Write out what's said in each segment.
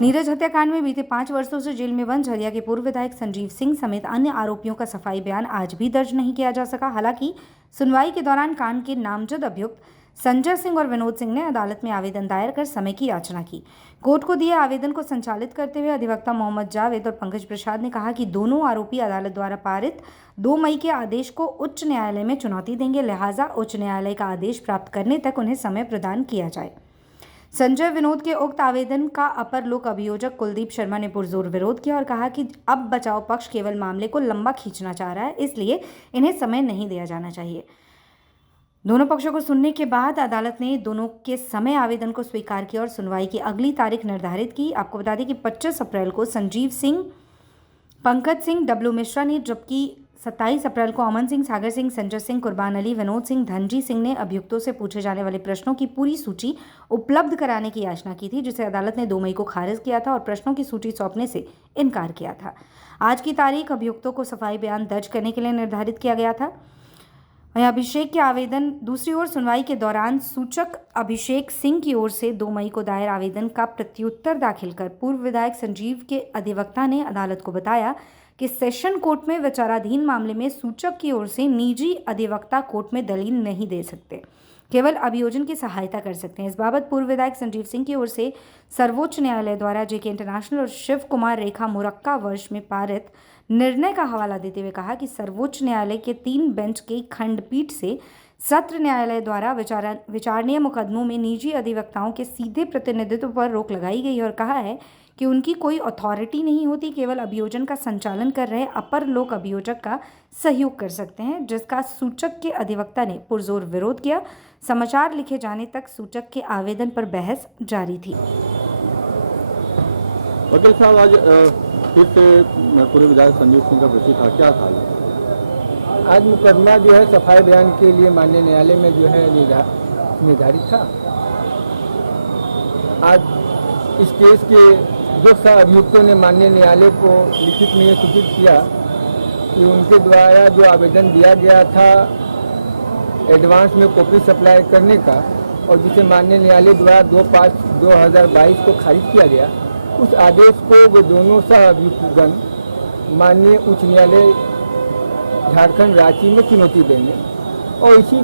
नीरज हत्याकांड में बीते 5 वर्षों से जेल में बंद झरिया के पूर्व विधायक संजीव सिंह समेत अन्य आरोपियों का सफाई बयान आज भी दर्ज नहीं किया जा सका। हालांकि सुनवाई के दौरान कांड के नामजद अभियुक्त संजय सिंह और विनोद सिंह ने अदालत में आवेदन दायर कर समय की याचना की। कोर्ट को दिए आवेदन को संचालित करते हुए अधिवक्ता मोहम्मद जावेद और पंकज प्रसाद ने कहा कि दोनों आरोपी अदालत द्वारा पारित 2 मई के आदेश को उच्च न्यायालय में चुनौती देंगे, लिहाजा उच्च न्यायालय का आदेश प्राप्त करने तक उन्हें समय प्रदान किया जाए। संजय विनोद के उक्त आवेदन का अपर लोक अभियोजक कुलदीप शर्मा ने पुरजोर विरोध किया और कहा कि अब बचाव पक्ष केवल मामले को लंबा खींचना चाह रहा है, इसलिए इन्हें समय नहीं दिया जाना चाहिए। दोनों पक्षों को सुनने के बाद अदालत ने दोनों के समय आवेदन को स्वीकार किया और सुनवाई की अगली तारीख निर्धारित की। आपको बता दें कि 25 अप्रैल को संजीव सिंह, पंकज सिंह, डब्लू मिश्रा ने, जबकि 27 अप्रैल को अमन सिंह, सागर सिंह, संजय सिंह, कुर्बान अली, विनोद सिंह, धनजी सिंह ने अभियुक्तों से पूछे जाने वाले प्रश्नों की पूरी सूची उपलब्ध कराने की याचना की थी, जिसे अदालत ने 2 मई को खारिज किया था और प्रश्नों की सूची सौंपने से इनकार किया था। आज की तारीख अभियुक्तों को सफाई बयान दर्ज करने के लिए निर्धारित किया गया था। वहीं अभिषेक के आवेदन दूसरी ओर सुनवाई के दौरान सूचक अभिषेक सिंह की ओर से 2 मई को दायर आवेदन का प्रत्युत्तर दाखिल कर पूर्व विधायक संजीव के अधिवक्ता ने अदालत को बताया कि सेशन कोर्ट में विचाराधीन मामले में सूचक की ओर से निजी अधिवक्ता कोर्ट में दलील नहीं दे सकते, केवल अभियोजन की सहायता कर सकते हैं। इस बाबत पूर्व विधायक संजीव सिंह की ओर से सर्वोच्च न्यायालय द्वारा जेके इंटरनेशनल और शिव कुमार रेखा मुरक्का वर्ष में पारित निर्णय का हवाला देते हुए कहा कि सर्वोच्च न्यायालय के 3 बेंच की खंडपीठ से सत्र न्यायालय द्वारा विचारणीय मुकदमों में निजी अधिवक्ताओं के सीधे प्रतिनिधित्व पर रोक लगाई गई है और कहा है कि उनकी कोई अथॉरिटी नहीं होती, केवल अभियोजन का संचालन कर रहे अपर लोक अभियोजक का सहयोग कर सकते हैं, जिसका सूचक के अधिवक्ता ने पुरजोर विरोध किया। समाचार लिखे जाने तक सूचक के आवेदन पर बहस जारी थी। वकील साहब, आज फिर से पूर्व विधायक संजीव सिंह का विषय था, क्या था? आज मुकदमा जो है सफाई बयान के लिए माननीय न्यायालय में जो है निर्धारित था। आज इस केस के 2 अभियुक्तों ने माननीय न्यायालय को लिखित में यह सूचित किया कि उनके द्वारा जो आवेदन दिया गया था एडवांस में कॉपी सप्लाई करने का और जिसे माननीय न्यायालय द्वारा 2/5/2022 को खारिज किया गया, उस आदेश को वो दोनों अभियुक्तगण माननीय उच्च न्यायालय झारखंड रांची में चुनौती देंगे और इसी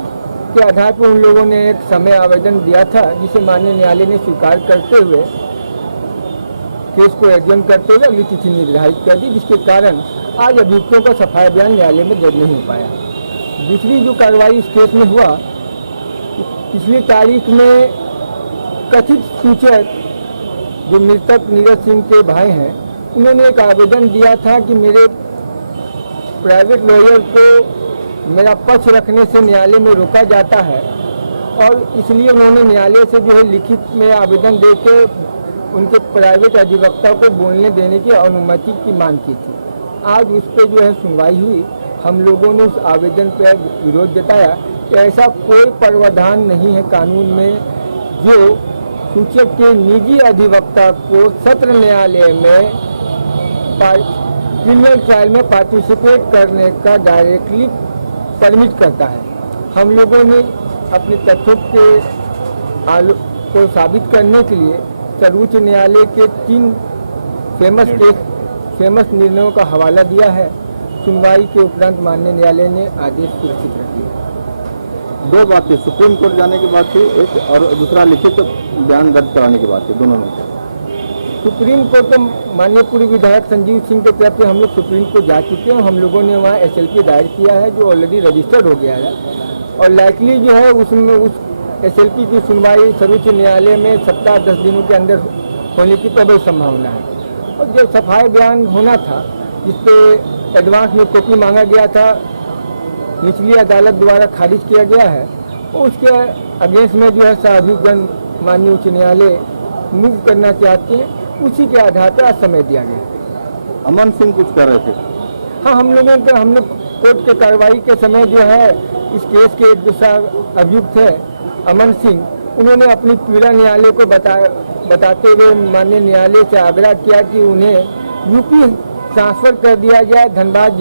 के आधार पर उन लोगों ने एक समय आवेदन दिया था, जिसे माननीय न्यायालय ने स्वीकार करते हुए केस को एग्जाम करते हुए अगली तिथि निर्धारित कर दी, जिसके कारण आज अभियुक्तों का सफाई बयान न्यायालय में दर्ज नहीं हो पाया। दूसरी जो कार्रवाई इस केस में हुआ, पिछली तारीख में कथित सूचक जो मृतक नीरज सिंह के भाई हैं, उन्होंने एक आवेदन दिया था कि मेरे प्राइवेट लॉयर को मेरा पक्ष रखने से न्यायालय में रोका जाता है और इसलिए उन्होंने न्यायालय से जो है लिखित में आवेदन देकर उनके प्राइवेट अधिवक्ता को बोलने देने की अनुमति की मांग की थी। आज उस पर जो है सुनवाई हुई। हम लोगों ने उस आवेदन पर विरोध जताया कि ऐसा कोई प्रावधान नहीं है कानून में जो सूचक के निजी अधिवक्ता को सत्र न्यायालय में क्रिमिनल ट्रायल में पार्टिसिपेट करने का डायरेक्टली परमिट करता है। हम लोगों ने अपने तथ्यों को साबित करने के लिए सर्वोच्च न्यायालय के 3 फेमस निर्णयों का हवाला दिया है। सुनवाई के उपरांत माननीय न्यायालय ने आदेश सुरक्षित रख लिया। 2 बातें, सुप्रीम कोर्ट जाने की बात थी एक, और दूसरा लिखित बयान दर्ज कराने की बात थी, दोनों में। सुप्रीम कोर्ट तो माननीय पूर्व विधायक संजीव सिंह की तरफ से हम लोग सुप्रीम कोर्ट जा चुके हैं। हम लोगों ने वहाँ SLP दायर किया है जो ऑलरेडी रजिस्टर्ड हो गया है और लाइकली जो है उसमें उस SLP की सुनवाई सर्वोच्च न्यायालय में सप्ताह 10 दिनों के अंदर होने की प्रबल संभावना है। और जो सफाई बयान होना था जिसपे एडवांस में कॉपी मांगा गया था, निचली अदालत द्वारा खारिज किया गया है, और उसके अगेंस्ट में जो है अभियुक्तगण माननीय उच्च न्यायालय मूव करना चाहते हैं, उसी के आधार पर आज समय दिया गया। अमन सिंह कुछ कर रहे थे? हाँ, हमने कोर्ट के कार्रवाई के समय जो है इस केस के जो अभियुक्त है अमन सिंह, उन्होंने अपनी पीड़ा न्यायालय को बताते हुए माननीय न्यायालय से आग्रह किया कि उन्हें यूपी ट्रांसफर कर दिया जाए धनबाद जेल